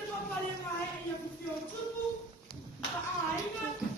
ne va pas les marier, il y a pour faire tout pour. Ah, il va.